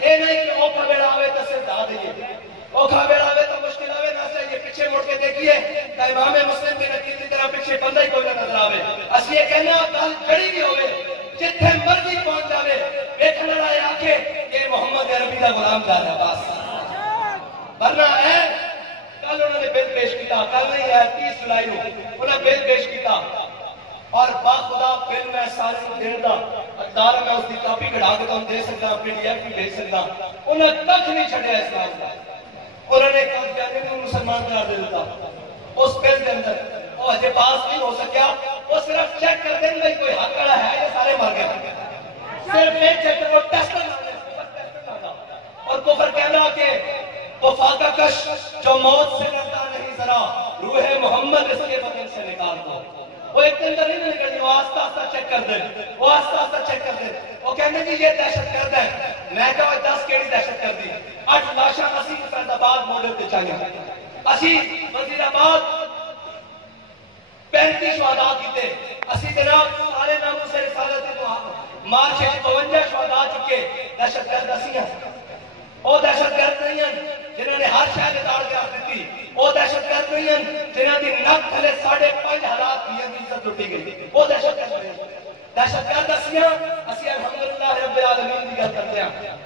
اے نہیں کہ اوکھا بیڑا آوے تو صرف دا دئیے، اوکھا بیڑا آوے تو مشکل آوے نہ چاہیے، پیچھے مڑ کے دیکھیے کہ امام مسلم کے نقیل کی طرح پیچھے بندہ ہی کوئی نہ نظر آوے، اس یہ کہنا گل کھڑی بھی ہوئے جتھے مرضی پہنچ جاوے دیکھنے لڑائے آکے کہ محمد عربی دا غلام جا رہا بس، ورنہ ہے کل انہوں نے بل پیش کیتا، کل نہیں ہے 30 جولائی کو انہوں نے بل پیش کیتا اور باخدا بل میں سارے دن دا اقدار میں اس کی کاپی کڑھا کے تو دے سکتا اپنی ڈی ایف بھی بھیج سکتا، انہوں نے تک نہیں چھڑیا اسلام کا، انہوں نے کل کہتے ہیں مسلمان قرار دے دیتا اس بل کے اندر، وہ اجے پاس نہیں ہو سکیا، وہ صرف چیک کر دیں گے کوئی حق کڑا ہے یا سارے مر گئے، صرف ایک چیک کر وہ ٹیسٹر لانا اور کفر کہنا کہ وہ فاقہ کش جو موت سے ڈرتا نہیں ذرا روح محمد اس کے بدن سے نکال دو، وہ ایک دن نہیں نکل دی، وہ آستہ آستہ چیک کر دیں، وہ آستہ آستہ چیک کر دیں، وہ کہنے کہ یہ دہشت گرد ہے، میں کہا 10 کیڑی دہشت گردی، 8 لاشاں اسی فرد آباد موڈل پہ چاہیے، اسی وزیر آباد 35 شہداء کیتے، اسی جناب سارے ناموں سے رسالت مارچ 52 شہداء چکے، دہشت گرد اسی ہیں، وہ دہشت گرد نہیں ہیں جنہوں نے ہر شہر اتار کے رکھ دیتی، وہ دہشت گرد نہیں ہیں جنہوں نے نک تھلے 5.5 حالات کی عزت لٹی گئی، وہ دہشت گرد نہیں ہیں، دہشت گرد اسی ہیں، اسی الحمدللہ رب العالمین کی گل کرتے ہیں،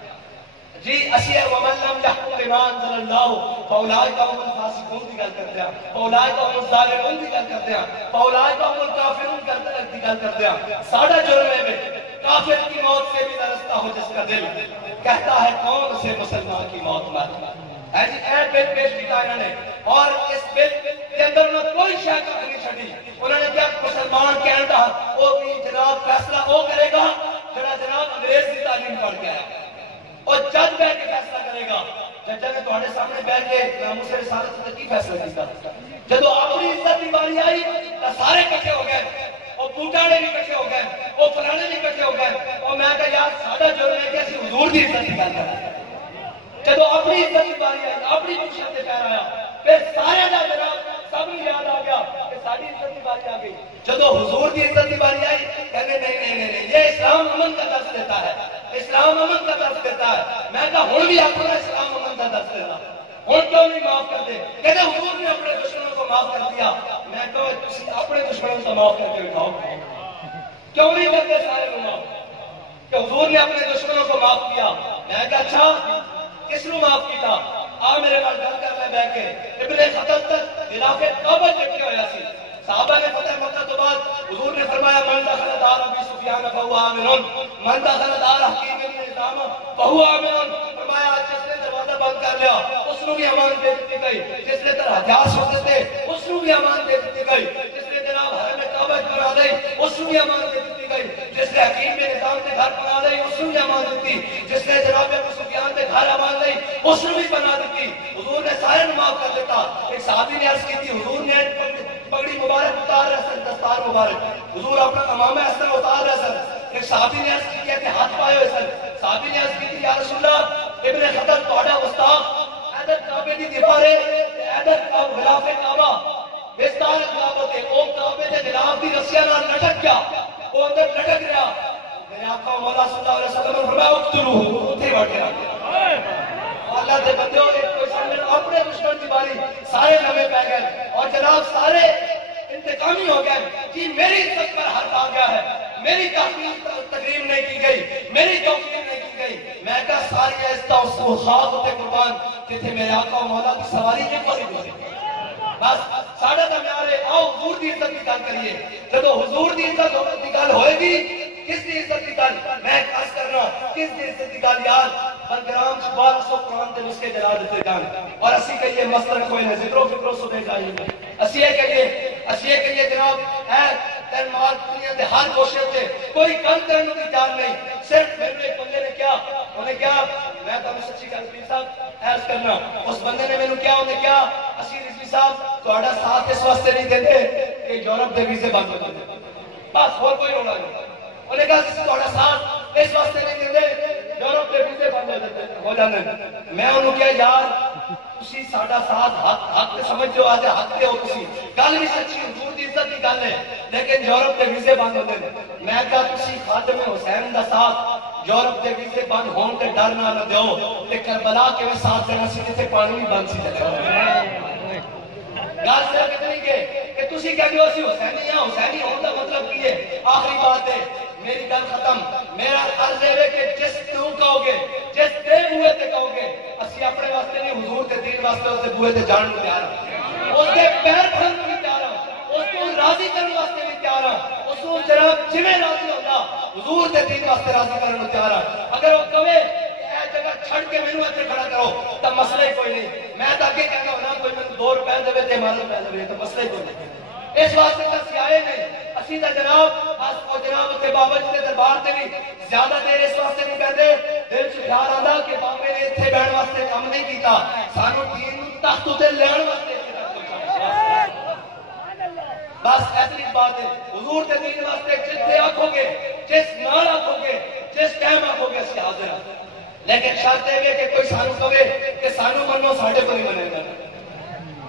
جی اسی ومن لم يحكم بما انزل الله فاولئك هم الفاسقون دی گل کرتے ہیں، فاولئک هم الظالمون دی گل کرتے ہیں، فاولئک هم الکافرون دی گل کرتے ہیں۔ ساڈا جرم ہے کافر کی موت سے بھی درستہ ہو جس کا دل کہتا ہے کون سے مسلمان کی موت مر ہے جی۔ اے بل پیش کیا انہوں نے، اور اس بل کے اندر انہوں نے کوئی شے نہیں چھڈی۔ انہوں نے کیا مسلمان کہن دا وہ بھی جناب فیصلہ وہ کرے گا جڑا جناب انگریز کی تعلیم پڑھ کے آیا، اور جج بیٹھ کے فیصلہ کرے گا۔ جج نے تھوڑے سامنے بیٹھ کے ناموس رسالت تے کی فیصلہ کیتا؟ جدو اپنی عزت کی باری آئی تو سارے اکٹھے ہو گئے، وہ بوٹاڑے بھی اکٹھے ہو گئے، وہ فلانے بھی اکٹھے ہو گئے، اور میں کہا یار ساڈا جرم ہے کہ اسی حضور دی عزت کی گل کریں۔ جدو اپنی عزت کی باری آئی، اپنی پوچھا سے پیر آیا، پھر سارے دا جناب سب نے یاد آ گیا کہ ساری عزت کی باری آ گئی۔ جدو حضور کی عزت کی باری آئی کہنے نہیں یہ اسلام امن کا درس دیتا ہے، اسلام امن کا درس دیتا ہے۔ میں کہا ہن بھی اپنا اسلام امن کا درس دیتا، ہن کیوں نہیں معاف کرتے؟ کہتے حضور نے اپنے دشمنوں کو معاف کر دیا۔ میں کہا تسی اپنے دشمنوں کو معاف کر کے دکھاؤ، کیوں نہیں کرتے سارے لوگ معاف کہ حضور نے اپنے دشمنوں کو معاف کیا؟ میں کہا اچھا کس نے معاف کیا؟ آ میرے نال گل کر لے بیٹھ کے۔ ابن خطل تک خلاف کعبہ کٹے ہویا سی، صحابہ نے فتح مکہ تو بعد حضور نے فرمایا من دخل دار ابی سفیان فهو آمن، من دخل دار حکیم بن حزام فهو آمن۔ فرمایا جس نے دروازہ بند کر لیا اس کو بھی امان دے دی گئی، جس نے در حجاز ہوتے تھے اس کو بھی امان دے دی گئی، جس نے جناب حرم کعبہ بنا لئی اس کو بھی امان دے دی گئی، جس نے حکیم بن حزام کے گھر بنا لئی اس کو بھی امان دی، جس نے جناب ابو سفیان کے گھر امان لئی اس کو بھی بنا دی۔ حضور نے سارے معاف کر دیتا۔ ایک صحابی نے عرض کی تھی حضور نے پگڑی مبارک اتار رہے سن، دستار مبارک حضور اپنا امامہ اس طرح اتار رہے سن۔ ایک صحابی نے عرض کی کہ ہاتھ پائے ہوئے سن، صحابی نے عرض کی تھی یا رسول اللہ ابن خطل تہاڈا استاد ایدر کعبے دی دیوارے ایدر غلاف کعبہ بستار کعبہ تے او کعبے دے غلاف دی رسیاں نال لٹک گیا، وہ اندر لٹک رہا۔ میرے آقا مولا صلی اللہ علیہ وسلم نے فرمایا اقتلوہ، اوتھے بیٹھ گیا۔ اللہ دے بندیوں کوئی سمجھن اپنے دشمن کی باری سارے نمے پہ گئے اور جناب سارے انتقامی ہو گئے۔ جی میری عزت پر حق آ گیا ہے، میری تقریم نہیں کی گئی، میری توقیر نہیں کی گئی۔ میں کہا ساری عزت اس خاک تے قربان جتھے میرے آقا مولا کی سواری کے پڑی ہوئی۔ بس ساڈا تے میارے آؤ حضور دی عزت کی گل کریے۔ جب حضور دی عزت کی گل ہوئے گی کس دی عزت کی گل؟ میں خاص کرنا کس دی عزت کی گل یار پنگرام 1200 قرآن دے نسخے جلا دیتے جان، اور اسی کہیے مسلک کوئی نہ ذکر و فکر و سنے جائیے، اسی کہیے جناب اے تین مال دنیا دے ہر گوشے تے کوئی کم کرنے کی جان نہیں۔ صرف میرے ایک بندے نے کیا انہیں کیا میں تو سچی گل پیر صاحب عرض کرنا اس بندے نے میرے کیا انہیں کیا اسی رضوی صاحب تہاڈا ساتھ اس واسطے نہیں دیتے کہ یورپ دے ویزے بند ہو جاندے، بس اور کوئی رولا نہیں۔ انہیں کہا تہاڈا ساتھ اس واسطے نہیں دیتے یورپ دے ویزے بند ہو جاندے۔ میں انہوں کیا یار تسی ساڈا ساتھ حق سمجھ جو آج حق دے ہو، تسی گل بھی سچی حضور دی عزت کی گل ہے، لیکن یورپ دے ویزے بند ہوندے نے۔ میں کہا تسی خادم حسین دا ساتھ یورپ دے ویزے بند ہون تے ڈر نہ دیو تے کربلا کے ساتھ دینا سی جتھے پانی بھی بند سی چلے۔ گل صرف اتنی کہ تسی کہہ دیو اسی حسینی ہاں، حسینی ہون دا مطلب کی ہے؟ آخری بات ہے میری گل ختم۔ میرا عرض ہے کہ جس تو کہو گے جس دے بوئے تے کہو گے اسی اپنے واسطے نہیں حضور دے دین واسطے اس دے بوئے تے جان کو تیار ہاں، اس دے پیر پھڑن کو بھی تیار ہاں، اس کو راضی کرنے واسطے بھی تیار ہاں، اس کو جناب جویں راضی ہوتا حضور دے دین واسطے راضی کرنے کو تیار ہاں۔ اگر وہ کہے اے جگہ چھڑ کے مینوں اتنے کھڑا کرو تو مسئلہ ہی کوئی نہیں، میں تو اگے کہنا ہونا کوئی مینوں 2 روپے دے تے مال روپے دے تو مسئلہ ہی کوئی نہیں۔ اس واسطے تک آئے نہیں اسی دا جناب اس کو جناب تے بابا جی دے دربار تے بھی زیادہ دیر اس واسطے نہیں کہتے دل چ خیال آندا کہ بابے نے اتنے بیٹھنے واسطے کام نہیں کیتا، سانو دین تخت تے لین واسطے بس ایسی بات ہے۔ حضور دے دین واسطے جتنے آکھو گے جس نال آکھو گے جس ٹائم آکھو گے اسی حاضر ہاں، لیکن شرط یہ کہ کوئی سانو کہے کہ سانو منو ساڈے کو نہیں منے گا۔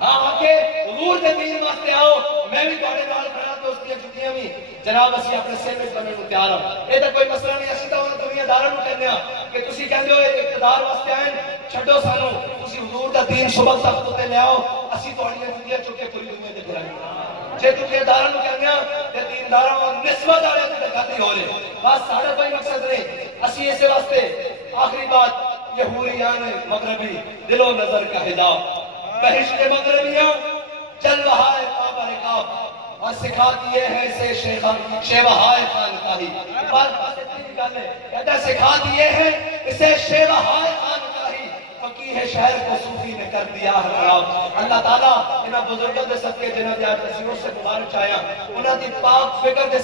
ہاں آکے حضور دے دین واسطے آؤ میں بھی تہاڈے نال کھڑا تے اس دی جتیاں بھی جناب اسی اپنے سر وچ بننے کو تیار ہاں۔ یہ تو کوئی مسئلہ نہیں، اسی تو دنیا داراں نوں کہندے ہاں کہ تسی کہندے ہو اقتدار واسطے آئے چھڈو سانو، تسی حضور دا دین صبح تک تے لے آؤ، اسی تہاڈیاں جتیاں چک کے پوری دنیا تے پھراں۔ جے دنیا داراں نوں کہندے ہاں تے دینداراں اور نسبت والے تے گل نہیں ہو رہی، بس ساڈا کوئی مقصد نہیں۔ اسی اس واسطے آخری بات یہ حوریان مغربی دل و نظر کا حجاب، بہشت مغربیاں جلوہائے کعبہ رکاب، اور سکھاتی ہے اسے شیوہائے خانقاہی۔ بات اتنی نکالے کہتا سکھا دیے ہیں اسے شیوہائے خانقاہی، فقیہ شہر کو صوفی نے کر دیا ہے خراب۔ اللہ تعالیٰ انہاں بزرگوں دے صدقے جنہاں دی آج تسیروں سے مبارک چاہیا، انہاں دی پاک فکر دے